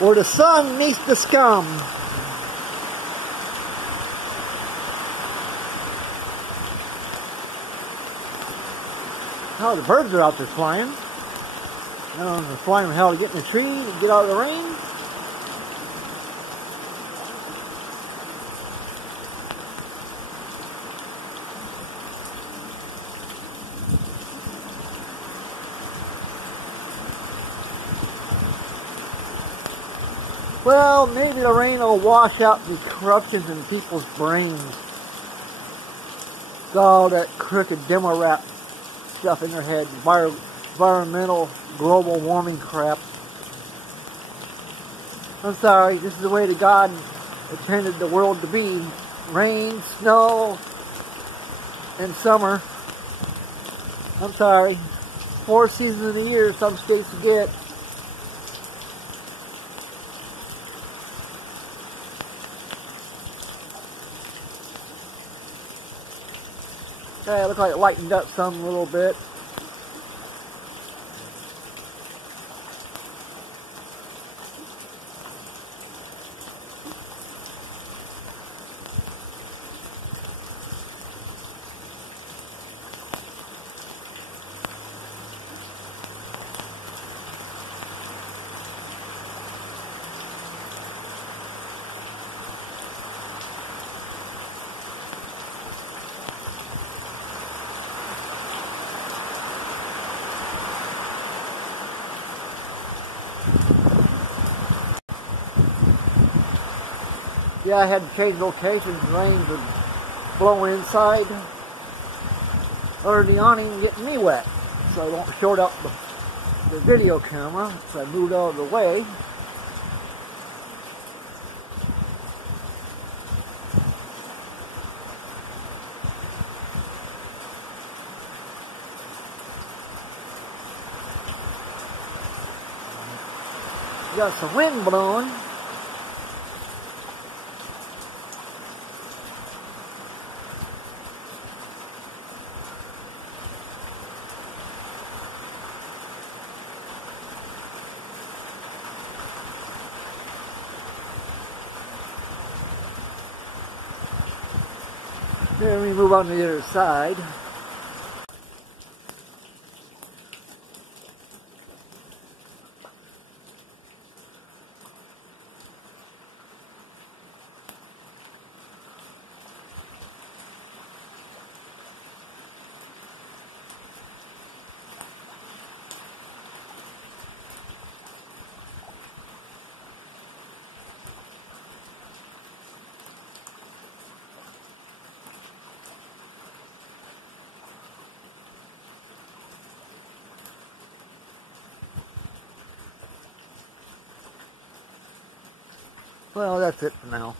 where the sun meets the scum. Oh, the birds are out there flying. I don't know if they're flying from hell to get in the tree, to get out of the rain. Well, maybe the rain will wash out the corruptions in people's brains. All that crooked demo rap stuff in their head. Environmental, global warming crap. I'm sorry, this is the way that God intended the world to be. Rain, snow, and summer. I'm sorry. 4 seasons of the year some states get. Okay, it looks like it lightened up some a little bit. Yeah, I had to change locations. Rain would blow inside under the awning and get me wet. So I don't short out the video camera. So I moved out of the way. Got some wind blowing. Then we move on to the other side. Well, that's it for now.